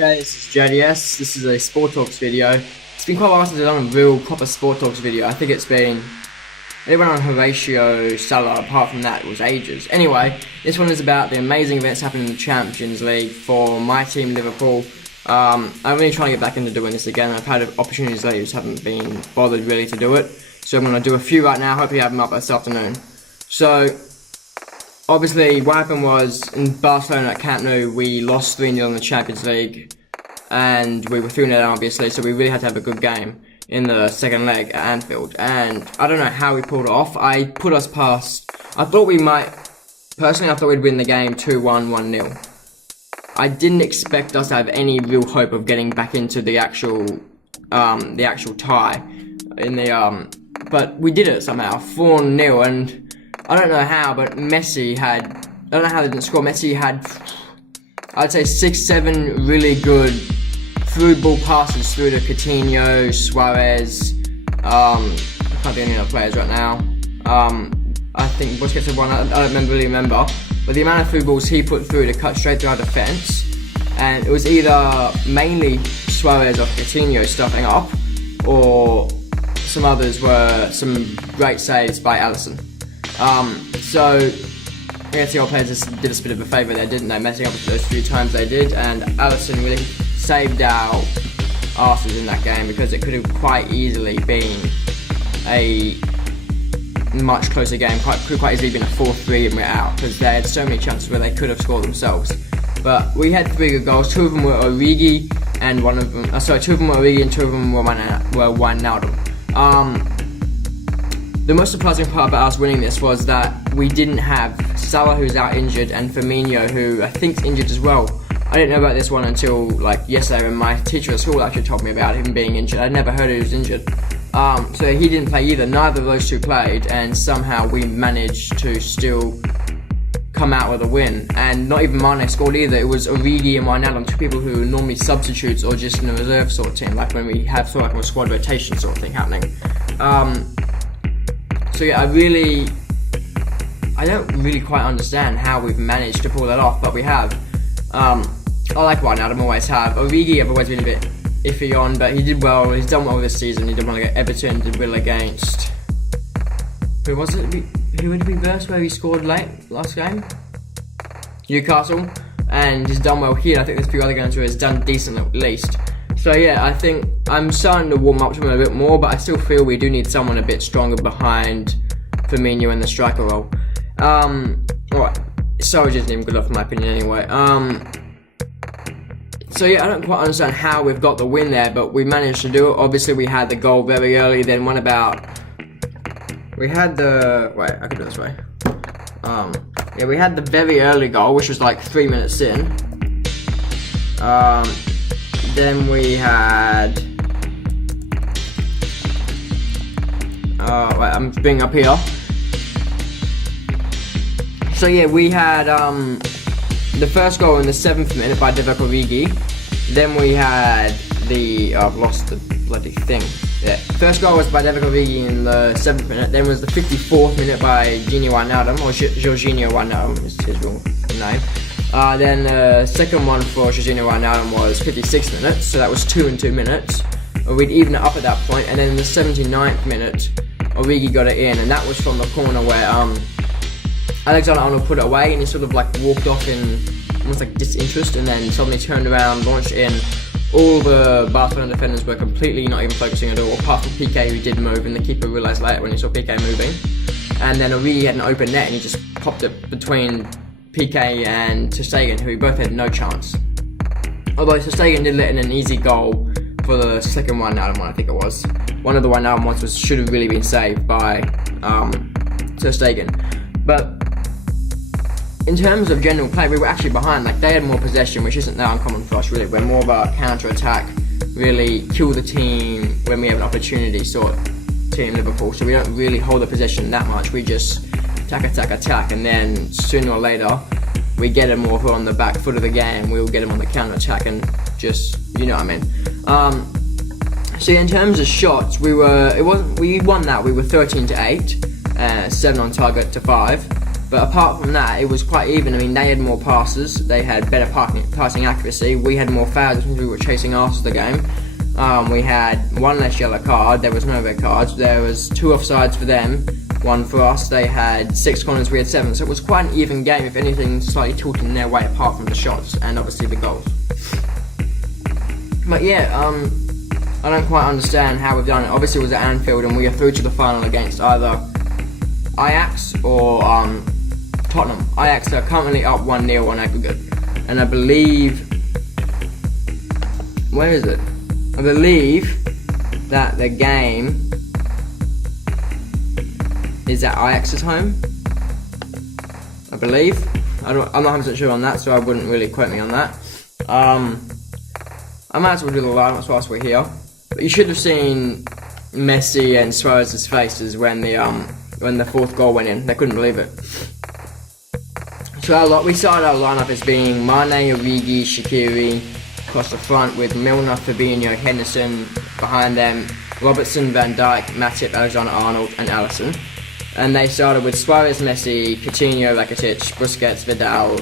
Okay, this is JDS. This is a Sport Talks video. It's been quite a while since I've done a real proper Sport Talks video. I think it's been everyone on Horatio, Salah, apart from that, it was ages. Anyway, this one is about the amazing events happening in the Champions League for my team, Liverpool. I'm really trying to get back into doing this again. I've had opportunities lately, just haven't been bothered really to do it. So I'm going to do a few right now. Hopefully I have them up this afternoon. So, obviously, what happened was, in Barcelona at Camp Nou, we lost 3-0 in the Champions League, and we were 3-0 obviously, so we really had to have a good game in the second leg at Anfield, and I don't know how we pulled it off. I thought we might, personally I thought we'd win the game 2-1, 1-0. I didn't expect us to have any real hope of getting back into the actual tie, in the, but we did it somehow, 4-0, and I don't know how, but Messi had, I don't know how they didn't score. Messi had, I'd say 6-7 really good through ball passes through to Coutinho, Suarez, I can't think of any other players right now. I think Busquets had one, I don't really remember. But the amount of through balls he put through to cut straight through our defence, and it was either mainly Suarez or Coutinho stuffing up, or some others were some great saves by Alisson. So I guess the old players just did us a bit of a favour there, didn't they? Messing up those few times they did, and Alisson really saved our asses in that game, because it could have quite easily been a much closer game, could quite easily been a 4-3 and we're out, because they had so many chances where they could have scored themselves. But we had 3 good goals. 2 of them were Origi, and 2 of them were Origi and 2 of them were Wijnaldum. The most surprising part about us winning this was that we didn't have Salah, who's out injured, and Firmino, who I think is injured as well. I didn't know about this one until like yesterday, when my teacher at school actually told me about him being injured. I'd never heard he was injured. So he didn't play either. Neither of those two played, and somehow we managed to still come out with a win. And not even Mane scored either. It was Origi and Wijnaldum, 2 people who are normally substitutes or just in a reserve sort of team, like when we have sort of like a squad rotation sort of thing happening. So yeah, I don't really quite understand how we've managed to pull that off, but we have. I like Wijnaldum, always have. Origi I've always been a bit iffy on, but he did well. He's done well this season. He did well against Everton, did well against, who was it? Who did we verse where he scored late last game? Newcastle, and he's done well here. I think there's a few other games where he's done decent at least. So yeah, I think I'm starting to warm up to him a bit more, but I still feel we do need someone a bit stronger behind Firmino in the striker role. Alright, Surridge isn't even good enough in my opinion anyway. So yeah, I don't quite understand how we've got the win there, but we managed to do it. Obviously we had the goal very early, then we had the, wait, I could do it this way. Yeah, we had the very early goal, which was like 3 minutes in. Then we had, wait, I'm bringing up here. So yeah, we had the first goal in the 7th minute by Divock Origi. Then we had the, I've lost the bloody thing. Yeah, first goal was by Divock Origi in the 7th minute. Then was the 54th minute by Gini Wijnaldum, or Jorginho Wijnaldum is his real name. Then the second one for Jorginho Wijnaldum was 56 minutes, so that was 2 in 2 minutes. We'd even it up at that point, and then in the 79th minute, Origi got it in, and that was from the corner where Alexander-Arnold put it away, and he sort of like walked off in almost like disinterest, and then suddenly turned around, launched in. All the Barcelona defenders were completely not even focusing at all, apart from Piqué, who did move, and the keeper realised later when he saw Piqué moving. And then Origi had an open net, and he just popped it between Piqué and ter Stegen, who both had no chance. Although ter Stegen did let in an easy goal for the second Wijnaldum one, I think it was. One of the Wijnaldum ones should have really been saved by ter Stegen. But in terms of general play, we were actually behind. Like, they had more possession, which isn't that uncommon for us really. We're more of a counter-attack, really kill the team when we have an opportunity sort of team, Liverpool. So we don't really hold the possession that much. We just attack, and then sooner or later we get them more on the back foot of the game. We'll get them on the counter-attack and just, you know what I mean. So in terms of shots, we won that. We were 13-8, 7 on target to 5. But apart from that, it was quite even. I mean, they had more passes, they had better passing accuracy, we had more fouls, which means we were chasing after the game. We had one less yellow card, there was no red cards, there was 2 offsides for them, 1 for us. They had 6 corners, we had 7, so it was quite an even game, if anything slightly tilting their way apart from the shots and obviously the goals. But yeah, I don't quite understand how we've done it. Obviously it was at Anfield and we are through to the final against either Ajax or Tottenham. Ajax are currently up 1-0 on aggregate, and I believe, where is it? I believe that the game is at Ajax's home. I believe. I'm not 100% sure on that, so I wouldn't really quote me on that. I might as well do the lineups whilst we're here. But you should have seen Messi and Suarez's faces when the 4th goal went in. They couldn't believe it. So we started our lineup as being Mane, Origi, Shaqiri across the front, with Milner, Fabinho, Henderson behind them, Robertson, Van Dijk, Matip, Alexander-Arnold and Alisson. And they started with Suarez, Messi, Coutinho, Rakitic, Busquets, Vidal,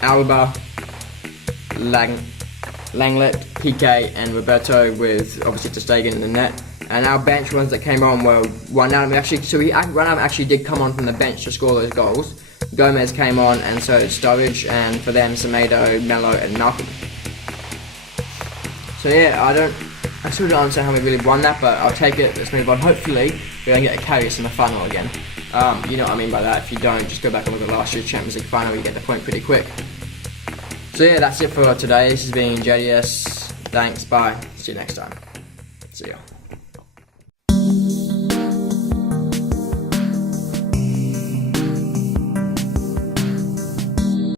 Alba, Langlet, Piqué and Roberto, with obviously Ter Stegen in the net. And our bench ones that came on were Wijnaldum actually did come on from the bench to score those goals. Gomez came on, and so did Sturridge, and for them Semedo, Melo and Malcolm. So yeah, I still don't understand how we really won that, but I'll take it. Let's move on. Hopefully we're going to get a Karius in the final again. You know what I mean by that. If you don't, just go back and look at last year's Champions League final, you get the point pretty quick. So yeah, that's it for today. This has been JDS. Thanks, bye. See you next time. See ya.